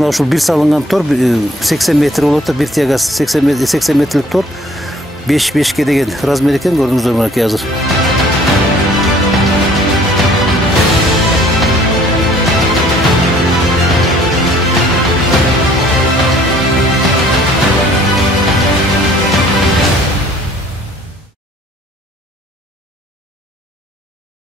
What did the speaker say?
мына ушул бир салынган тор 80 метр болот да, бир тиягасы 80 метрлик тор 5-5ке деген размер экен, көрдүңүздөр мынакей азыр.